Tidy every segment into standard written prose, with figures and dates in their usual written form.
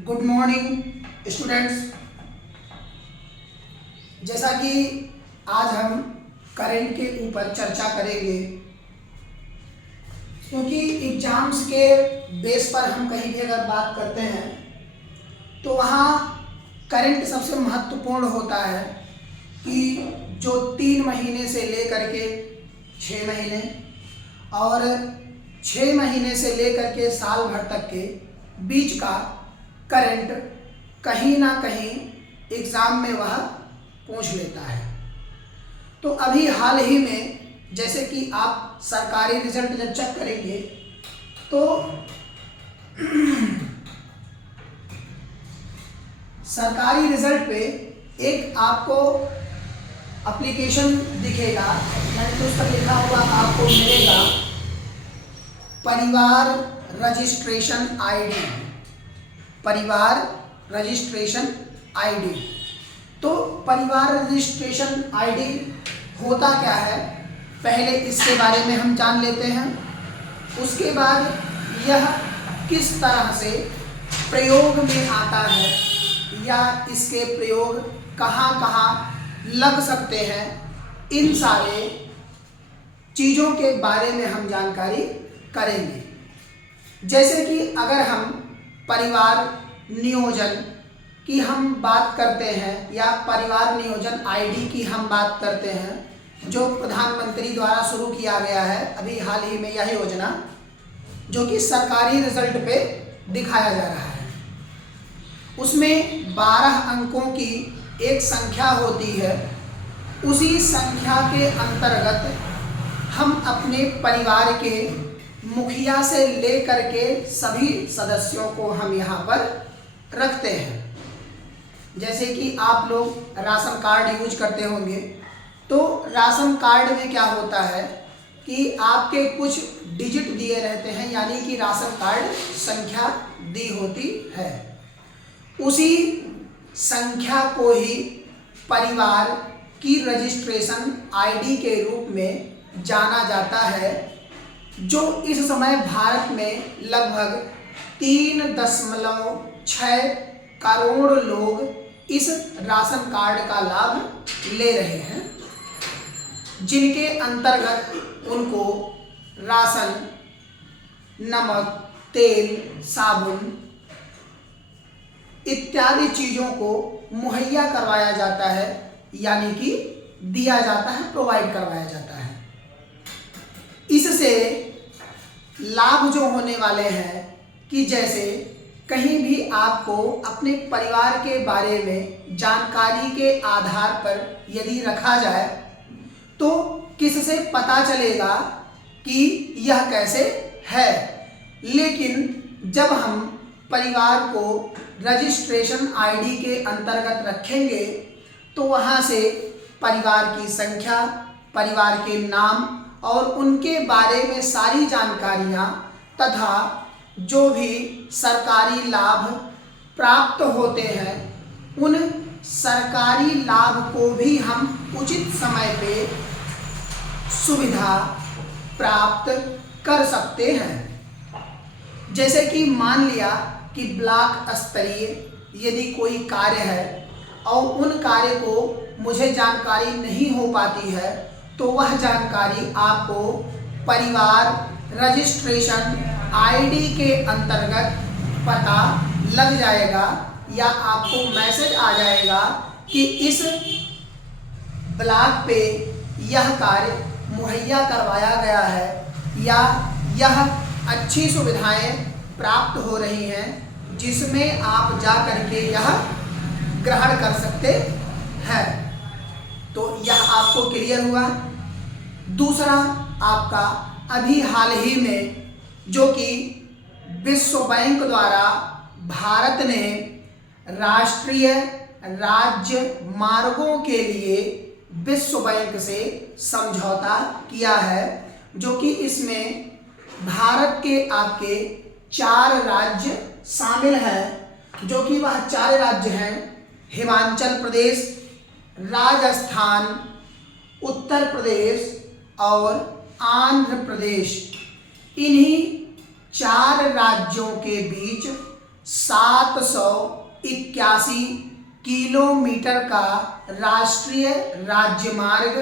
Good morning students. जैसा कि आज हम करंट के ऊपर चर्चा करेंगे, क्योंकि एग्जाम्स के बेस पर हम कहीं भी अगर बात करते हैं तो वहाँ करंट सबसे महत्वपूर्ण होता है कि जो 3 महीने से लेकर के 6 महीने और 6 महीने से लेकर के साल भर तक के बीच का करंट कहीं ना कहीं एग्ज़ाम में वह पूछ लेता है। तो अभी हाल ही में जैसे कि आप सरकारी रिजल्ट जब चेक करेंगे तो सरकारी रिजल्ट पे एक आपको एप्लीकेशन दिखेगा, यानी कि उस पर लिखा हुआ आपको मिलेगा परिवार रजिस्ट्रेशन आईडी। परिवार रजिस्ट्रेशन आईडी। तो परिवार रजिस्ट्रेशन आईडी होता क्या है, पहले इसके बारे में हम जान लेते हैं। उसके बाद यह किस तरह से प्रयोग में आता है या इसके प्रयोग कहाँ कहाँ लग सकते हैं, इन सारे चीज़ों के बारे में हम जानकारी करेंगे। जैसे कि अगर हम परिवार नियोजन की हम बात करते हैं या परिवार नियोजन आईडी की हम बात करते हैं, जो प्रधानमंत्री द्वारा शुरू किया गया है अभी हाल ही में, यह योजना जो कि सरकारी रिजल्ट पे दिखाया जा रहा है, उसमें 12 अंकों की एक संख्या होती है। उसी संख्या के अंतर्गत हम अपने परिवार के मुखिया से लेकर के सभी सदस्यों को हम यहाँ पर रखते हैं। जैसे कि आप लोग राशन कार्ड यूज करते होंगे, तो राशन कार्ड में क्या होता है कि आपके कुछ डिजिट दिए रहते हैं, यानी कि राशन कार्ड संख्या दी होती है। उसी संख्या को ही परिवार की रजिस्ट्रेशन आईडी के रूप में जाना जाता है, जो इस समय भारत में लगभग 3.6 करोड़ लोग इस राशन कार्ड का लाभ ले रहे हैं, जिनके अंतर्गत उनको राशन, नमक, तेल, साबुन इत्यादि चीज़ों को मुहैया करवाया जाता है, यानी कि दिया जाता है, प्रोवाइड करवाया जाता है। इससे लाभ जो होने वाले हैं कि जैसे कहीं भी आपको अपने परिवार के बारे में जानकारी के आधार पर यदि रखा जाए तो किससे पता चलेगा कि यह कैसे है। लेकिन जब हम परिवार को रजिस्ट्रेशन आईडी के अंतर्गत रखेंगे तो वहाँ से परिवार की संख्या, परिवार के नाम और उनके बारे में सारी जानकारियाँ तथा जो भी सरकारी लाभ प्राप्त होते हैं, उन सरकारी लाभ को भी हम उचित समय पे सुविधा प्राप्त कर सकते हैं। जैसे कि मान लिया कि ब्लॉक स्तरीय यदि कोई कार्य है और उन कार्य को मुझे जानकारी नहीं हो पाती है, तो वह जानकारी आपको परिवार रजिस्ट्रेशन आईडी के अंतर्गत पता लग जाएगा या आपको मैसेज आ जाएगा कि इस ब्लॉक पे यह कार्य मुहैया करवाया गया है या यह अच्छी सुविधाएं प्राप्त हो रही हैं, जिसमें आप जा करके यह ग्रहण कर सकते हैं। तो यह आपको क्लियर हुआ। दूसरा आपका अभी हाल ही में जो कि विश्व बैंक द्वारा भारत ने राष्ट्रीय राज्य मार्गों के लिए विश्व बैंक से समझौता किया है, जो कि इसमें भारत के आपके 4 राज्य शामिल हैं, जो कि वह 4 राज्य हैं हिमाचल प्रदेश, राजस्थान, उत्तर प्रदेश और आंध्र प्रदेश। इन्हीं 4 राज्यों के बीच 781 किलोमीटर का राष्ट्रीय राजमार्ग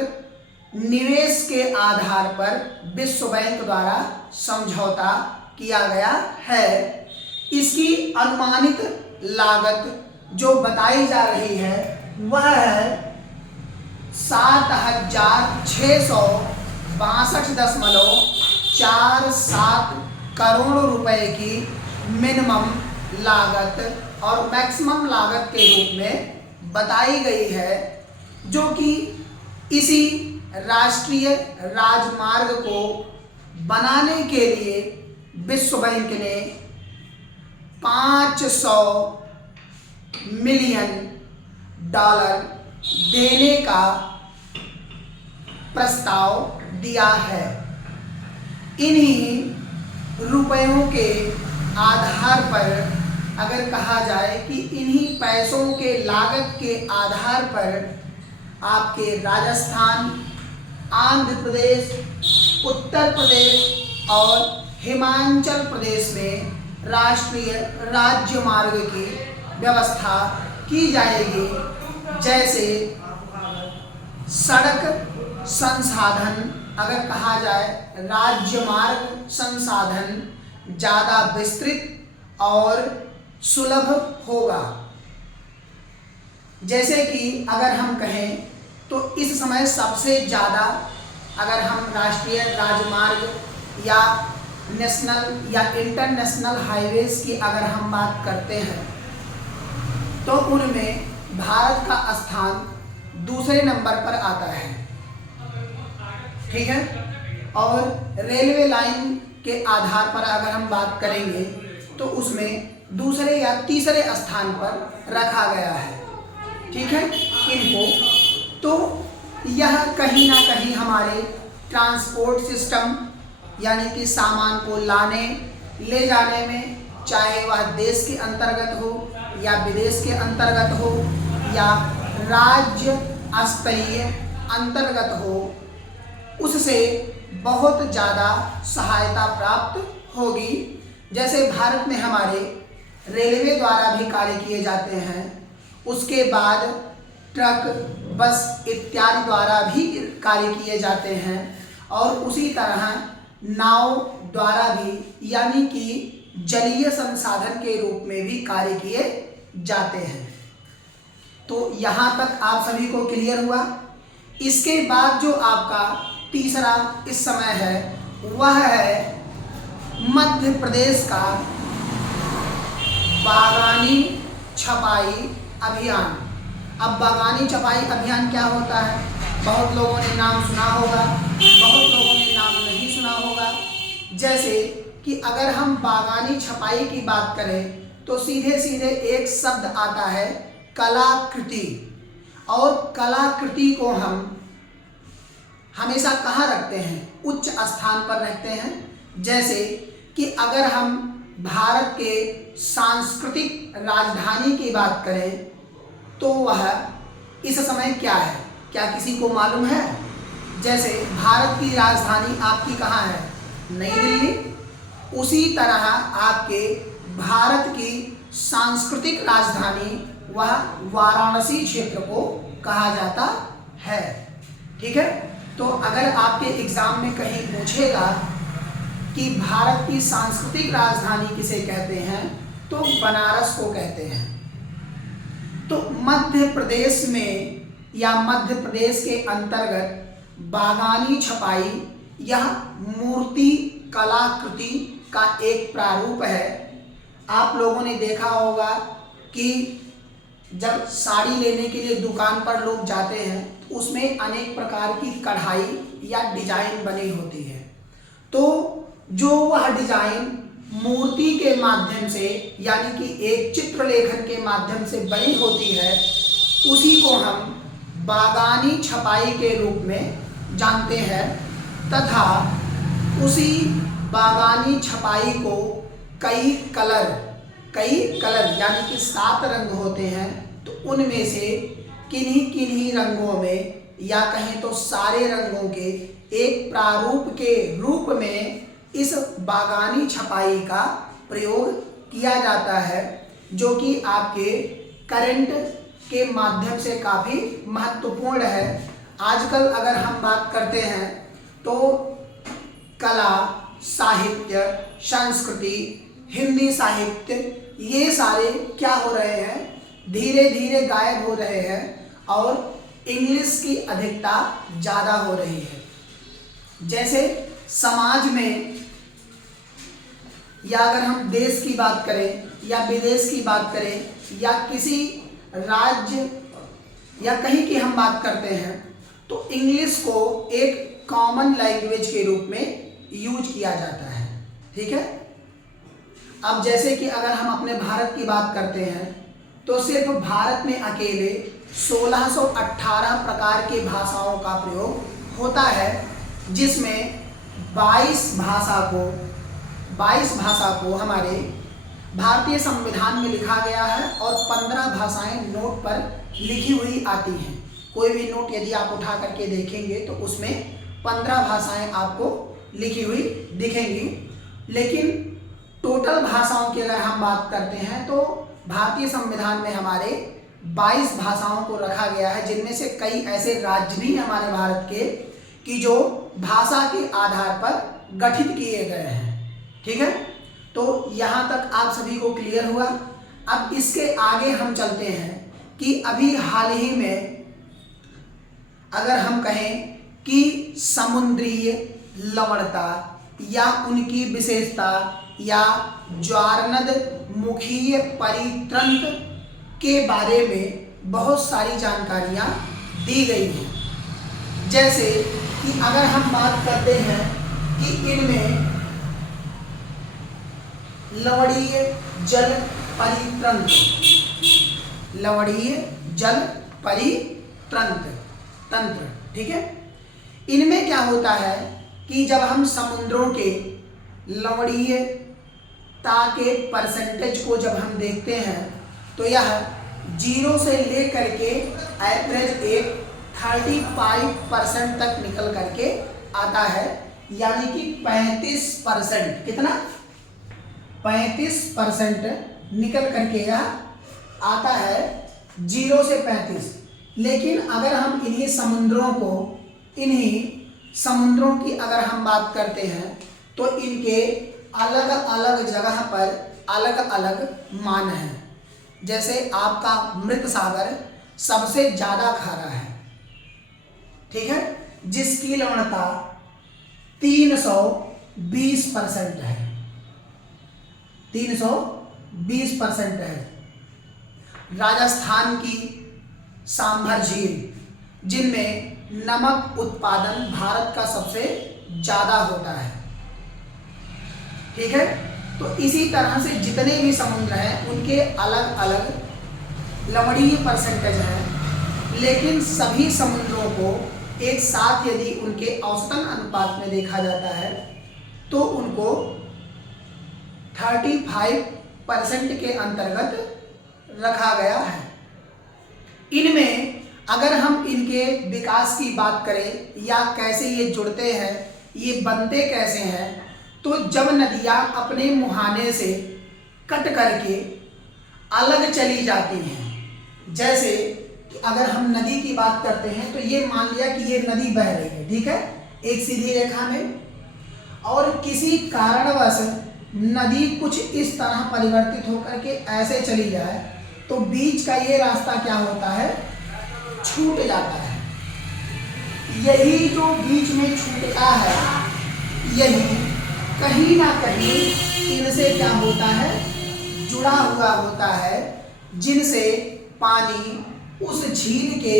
निवेश के आधार पर विश्व बैंक द्वारा समझौता किया गया है। इसकी अनुमानित लागत जो बताई जा रही है वह है 7,662.47 करोड़ रुपए की मिनिमम लागत और मैक्सिमम लागत के रूप में बताई गई है, जो कि इसी राष्ट्रीय राजमार्ग को बनाने के लिए विश्व बैंक ने $500 मिलियन देने का प्रस्ताव दिया है। इन्हीं रुपयों के आधार पर अगर कहा जाए कि इन्हीं पैसों के लागत के आधार पर आपके राजस्थान, आंध्र प्रदेश, उत्तर प्रदेश और हिमाचल प्रदेश में राष्ट्रीय राजमार्ग की व्यवस्था की जाएगी। जैसे सड़क संसाधन, अगर कहा जाए राजमार्ग संसाधन ज़्यादा विस्तृत और सुलभ होगा। जैसे कि अगर हम कहें तो इस समय सबसे ज़्यादा अगर हम राष्ट्रीय राजमार्ग या नेशनल या इंटरनेशनल हाईवेज की अगर हम बात करते हैं तो उनमें भारत का स्थान दूसरे नंबर पर आता है, ठीक है। और रेलवे लाइन के आधार पर अगर हम बात करेंगे तो उसमें दूसरे या तीसरे स्थान पर रखा गया है, ठीक है इनको। तो यह कहीं ना कहीं हमारे ट्रांसपोर्ट सिस्टम यानी कि सामान को लाने ले जाने में, चाहे वह देश के अंतर्गत हो या विदेश के अंतर्गत हो या राज्य स्तरीय अंतर्गत हो, उससे बहुत ज़्यादा सहायता प्राप्त होगी। जैसे भारत में हमारे रेलवे द्वारा भी कार्य किए जाते हैं, उसके बाद ट्रक, बस इत्यादि द्वारा भी कार्य किए जाते हैं, और उसी तरह नाव द्वारा भी यानी कि जलीय संसाधन के रूप में भी कार्य किए जाते हैं। तो यहाँ तक आप सभी को क्लियर हुआ। इसके बाद जो आपका तीसरा इस समय है वह है मध्य प्रदेश का बागानी छपाई अभियान। अब बागानी छपाई अभियान क्या होता है? बहुत लोगों ने नाम सुना होगा, बहुत लोगों ने नाम नहीं सुना होगा। जैसे कि अगर हम बागानी छपाई की बात करें तो सीधे सीधे एक शब्द आता है कलाकृति, और कलाकृति को हम हमेशा कहाँ रखते हैं? उच्च स्थान पर रखते हैं। जैसे कि अगर हम भारत के सांस्कृतिक राजधानी की बात करें तो वह इस समय क्या है? क्या किसी को मालूम है? जैसे भारत की राजधानी आपकी कहाँ है? नई दिल्ली। उसी तरह आपके भारत की सांस्कृतिक राजधानी वह वाराणसी क्षेत्र को कहा जाता है, ठीक है। तो अगर आपके एग्जाम में कहीं पूछेगा कि भारत की सांस्कृतिक राजधानी किसे कहते हैं तो बनारस को कहते हैं। तो मध्य प्रदेश में या मध्य प्रदेश के अंतर्गत बागानी छपाई यह मूर्ति कलाकृति का एक प्रारूप है। आप लोगों ने देखा होगा कि जब साड़ी लेने के लिए दुकान पर लोग जाते हैं तो उसमें अनेक प्रकार की कढ़ाई या डिजाइन बनी होती है। तो जो वह डिजाइन मूर्ति के माध्यम से यानी कि एक चित्रलेखन के माध्यम से बनी होती है, उसी को हम बागानी छपाई के रूप में जानते हैं। तथा उसी बागानी छपाई को कई कलर यानी कि 7 रंग होते हैं, तो उनमें से किन्हीं रंगों में या कहें तो सारे रंगों के एक प्रारूप के रूप में इस बागानी छपाई का प्रयोग किया जाता है, जो कि आपके करंट के माध्यम से काफ़ी महत्वपूर्ण है। आजकल अगर हम बात करते हैं तो कला, साहित्य, संस्कृति, हिंदी साहित्य, ये सारे क्या हो रहे हैं, धीरे धीरे गायब हो रहे हैं और इंग्लिश की अधिकता ज़्यादा हो रही है। जैसे समाज में, या अगर हम देश की बात करें या विदेश की बात करें या किसी राज्य या कहीं की हम बात करते हैं, तो इंग्लिश को एक कॉमन लैंग्वेज के रूप में यूज किया जाता है। ठीक है। अब जैसे कि अगर हम अपने भारत की बात करते हैं तो सिर्फ भारत में अकेले 1618 प्रकार की भाषाओं का प्रयोग होता है, जिसमें 22 भाषा को हमारे भारतीय संविधान में लिखा गया है और 15 भाषाएं नोट पर लिखी हुई आती हैं। कोई भी नोट यदि आप उठा करके देखेंगे तो उसमें 15 भाषाएं आपको लिखी हुई दिखेंगी। लेकिन टोटल भाषाओं की अगर हम बात करते हैं तो भारतीय संविधान में हमारे 22 भाषाओं को रखा गया है, जिनमें से कई ऐसे राज्य भी हमारे भारत के कि जो भाषा के आधार पर गठित किए गए हैं। ठीक है। तो यहाँ तक आप सभी को क्लियर हुआ। अब इसके आगे हम चलते हैं कि अभी हाल ही में अगर हम कहें कि समुद्रीय लवणता या उनकी विशेषता या ज्वारनद मुखीय परितंत्र के बारे में बहुत सारी जानकारियाँ दी गई हैं। जैसे कि अगर हम बात करते हैं कि इनमें लवणीय जल परितंत्र, लवणीय जल परितंत्र, ठीक है, इनमें क्या होता है कि जब हम समुद्रों के लवणीयता के परसेंटेज को जब हम देखते हैं तो यह 0 से लेकर के एवरेज एक 35% तक निकल करके आता है, यानी कि 35%, कितना 35% निकल करके यह आता है 0 से 35। लेकिन अगर हम इन्हीं समुद्रों की अगर हम बात करते हैं तो इनके अलग अलग जगह पर अलग अलग मान हैं। जैसे आपका मृत सागर सबसे ज़्यादा खारा है, ठीक है, जिसकी लवणता 320% है, 320% है। राजस्थान की सांभर झील, जिनमें नमक उत्पादन भारत का सबसे ज़्यादा होता है, ठीक है। तो इसी तरह से जितने भी समुद्र हैं उनके अलग अलग लवणीय परसेंटेज हैं, लेकिन सभी समुद्रों को एक साथ यदि उनके औसतन अनुपात में देखा जाता है तो उनको 35% के अंतर्गत रखा गया है। इनमें अगर हम इनके विकास की बात करें या कैसे ये जुड़ते हैं, ये बनते कैसे हैं, तो जब नदियाँ अपने मुहाने से कट करके अलग चली जाती हैं, जैसे अगर हम नदी की बात करते हैं तो ये मान लिया कि ये नदी बह रही है, ठीक है, एक सीधी रेखा में, और किसी कारणवश नदी कुछ इस तरह परिवर्तित होकर के ऐसे चली जाए तो बीच का ये रास्ता क्या होता है, छूट जाता है। यही जो बीच में छूटता है, यही कहीं ना कहीं इनसे क्या होता है, जुड़ा हुआ होता है, जिनसे पानी उस झील के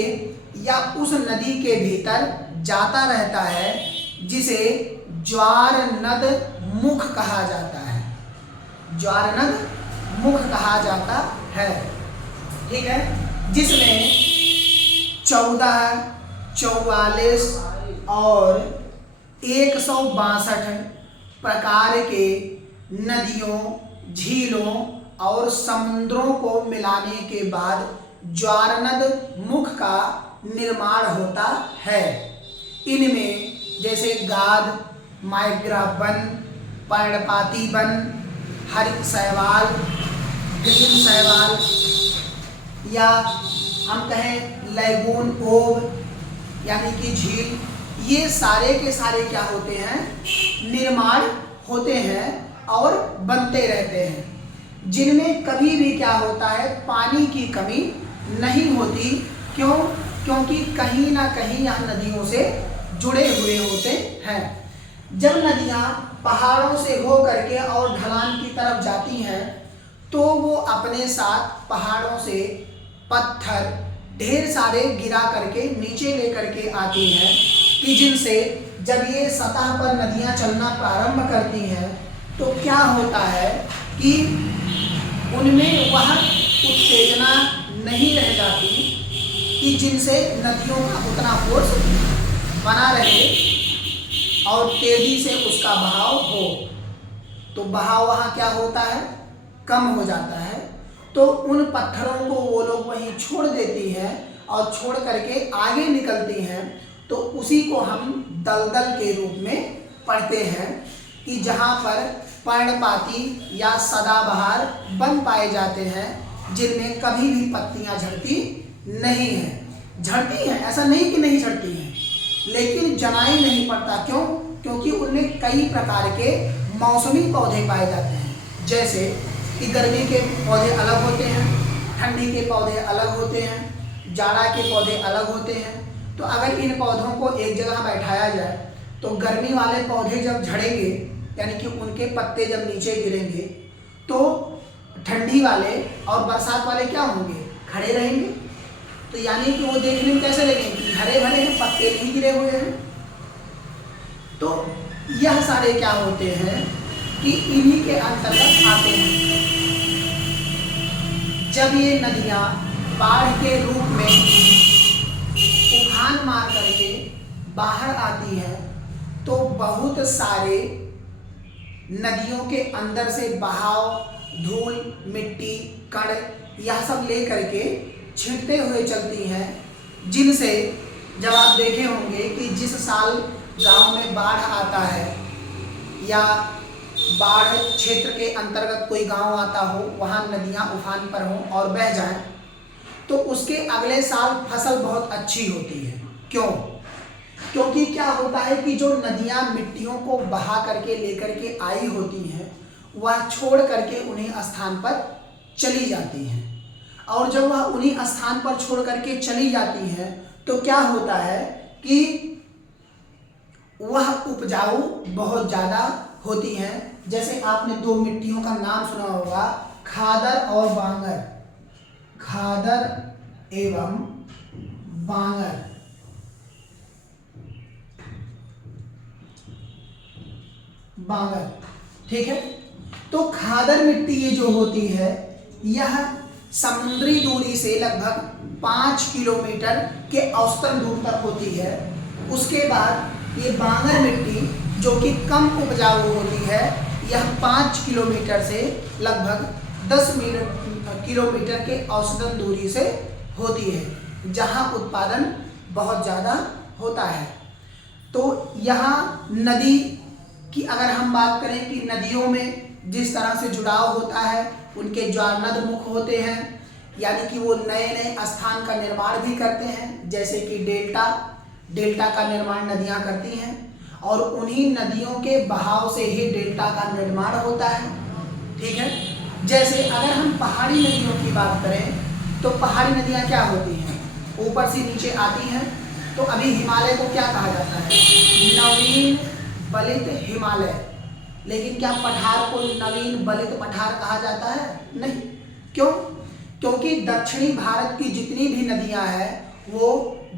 या उस नदी के भीतर जाता रहता है, जिसे ज्वार नद मुख कहा जाता है, ज्वार नद मुख कहा जाता है, ठीक है, जिसमें 14, 44 और 162 प्रकार के नदियों, झीलों और समुद्रों को मिलाने के बाद ज्वारनद मुख का निर्माण होता है। इनमें जैसे गाद, माइग्रा वन, पर्णपाती वन, हरित शैवाल, ग्रीन शैवाल, या हम कहें लैगून, ओव यानी कि झील, ये सारे के सारे क्या होते हैं, निर्माण होते हैं और बनते रहते हैं, जिनमें कभी भी क्या होता है, पानी की कमी नहीं होती। क्यों? क्योंकि कहीं ना कहीं यह नदियों से जुड़े हुए होते हैं। जब नदियाँ पहाड़ों से हो करके और ढलान की तरफ जाती हैं तो वो अपने साथ पहाड़ों से पत्थर ढेर सारे गिरा करके नीचे लेकर के आती हैं, कि जिनसे जब ये सतह पर नदियाँ चलना प्रारंभ करती हैं तो क्या होता है कि उनमें वह उत्तेजना नहीं रह जाती कि जिनसे नदियों का उतना फोर्स बना रहे और तेजी से उसका बहाव हो। तो बहाव वहाँ क्या होता है, कम हो जाता है। तो उन पत्थरों को वो लोग वहीं छोड़ देती हैं और छोड़ करके आगे निकलती हैं। तो उसी को हम दलदल के रूप में पढ़ते हैं, कि जहाँ पर पर्णपाती या सदाबहार वन पाए जाते हैं, जिनमें कभी भी पत्तियाँ झड़ती नहीं हैं। झड़ती हैं, ऐसा नहीं कि नहीं झड़ती हैं, लेकिन जनाई नहीं पड़ता। क्यों? क्योंकि उनमें कई प्रकार के मौसमी पौधे पाए जाते हैं। जैसे कि गर्मी के पौधे अलग होते हैं, ठंडी के पौधे अलग होते हैं, जाड़ा के पौधे अलग होते हैं। तो अगर इन पौधों को एक जगह बैठाया जाए तो गर्मी वाले पौधे जब झड़ेंगे, यानी कि उनके पत्ते जब नीचे गिरेंगे, तो ठंडी वाले और बरसात वाले क्या होंगे, खड़े रहेंगे। तो यानी कि वो देखने में कैसे लगेंगे कि हरे भरे हैं, पत्ते नहीं गिरे हुए हैं। तो यह सारे क्या होते हैं कि इन्हीं के अंतर्गत आते हैं। जब ये नदियाँ बाढ़ के रूप में उफान मार करके बाहर आती हैं तो बहुत सारे नदियों के अंदर से बहाव, धूल, मिट्टी, कण यह सब ले करके छिड़ते हुए चलती हैं, जिनसे जब आप देखे होंगे कि जिस साल गांव में बाढ़ आता है या बाढ़ क्षेत्र के अंतर्गत कोई गांव आता हो, वहां नदियां उफान पर हों और बह जाएं, तो उसके अगले साल फसल बहुत अच्छी होती है। क्यों? क्योंकि क्या होता है कि जो नदियां मिट्टियों को बहा करके लेकर के आई होती हैं, वह छोड़ करके उन्हीं स्थान पर चली जाती हैं। और जब वह उन्हीं स्थान पर छोड़ करके चली जाती हैं तो क्या होता है कि वह उपजाऊ बहुत ज़्यादा होती हैं। जैसे आपने दो मिट्टियों का नाम सुना होगा, खादर और बांगर, खादर एवं बांगर। बांगर, ठीक है। तो खादर मिट्टी ये जो होती है, यह समुद्री दूरी से लगभग 5 किलोमीटर के औसतन दूर तक होती है। उसके बाद ये बांगर मिट्टी जो कि कम उपजाऊ होती है, यह 5 किलोमीटर से लगभग 10 किलोमीटर के औसतन दूरी से होती है, जहां उत्पादन बहुत ज़्यादा होता है। तो यहाँ नदी की अगर हम बात करें कि नदियों में जिस तरह से जुड़ाव होता है, उनके ज्वारनद मुख होते हैं, यानी कि वो नए नए स्थान का निर्माण भी करते हैं। जैसे कि डेल्टा का निर्माण नदियाँ करती हैं और उन्हीं नदियों के बहाव से ही डेल्टा का निर्माण होता है, ठीक है। जैसे अगर हम पहाड़ी नदियों की बात करें तो पहाड़ी नदियाँ क्या होती हैं, ऊपर से नीचे आती हैं। तो अभी हिमालय को क्या कहा जाता है, नवीन बलित हिमालय। लेकिन क्या पठार को नवीन बलित पठार कहा जाता है? नहीं। क्यों? क्योंकि दक्षिणी भारत की जितनी भी नदियां हैं वो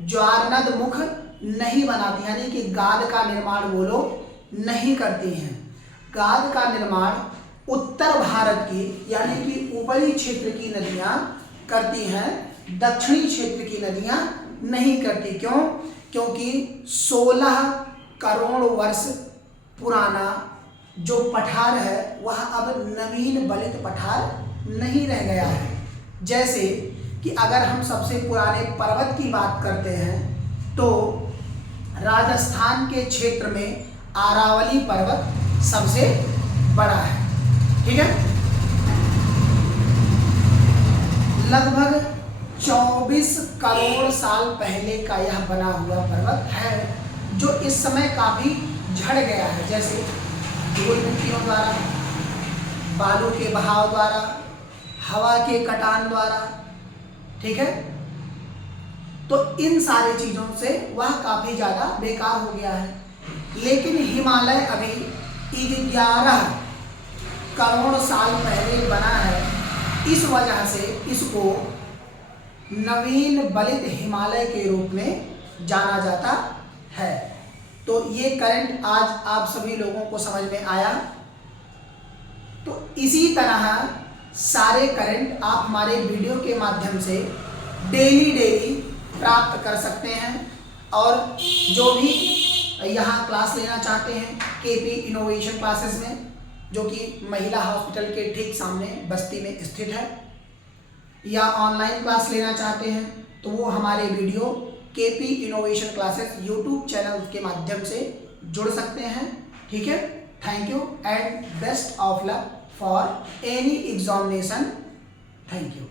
ज्वारनद मुख नहीं बनाती, यानी कि गाद का निर्माण वो लोग नहीं करती हैं। गाद का निर्माण उत्तर भारत की यानी कि ऊपरी क्षेत्र की नदियां करती हैं, दक्षिणी क्षेत्र की नदियां नहीं करती। क्यों? क्योंकि 16 करोड़ वर्ष पुराना जो पठार है वह अब नवीन बलित पठार नहीं रह गया है। जैसे कि अगर हम सबसे पुराने पर्वत की बात करते हैं तो राजस्थान के क्षेत्र में अरावली पर्वत सबसे बड़ा है, ठीक है। लगभग 24 करोड़ साल पहले का यह बना हुआ पर्वत है, जो इस समय काफी झड़ गया है, जैसे धूल मिट्टियों द्वारा, बालू के बहाव द्वारा, हवा के कटान द्वारा, ठीक है। तो इन सारी चीजों से वह काफी ज्यादा बेकार हो गया है। लेकिन हिमालय अभी 11 करोड़ साल पहले बना है, इस वजह से इसको नवीन बलित हिमालय के रूप में जाना जाता है। तो ये करंट आज आप सभी लोगों को समझ में आया। तो इसी तरह सारे करंट आप हमारे वीडियो के माध्यम से डेली प्राप्त कर सकते हैं। और जो भी यहाँ क्लास लेना चाहते हैं केपी इनोवेशन क्लासेस में, जो कि महिला हॉस्पिटल के ठीक सामने बस्ती में स्थित है, या ऑनलाइन क्लास लेना चाहते हैं तो वो हमारे video KP innovation classes YouTube channel के माध्यम से जुड़ सकते हैं। ठीक है। Thank you and best of luck for any examination. Thank you.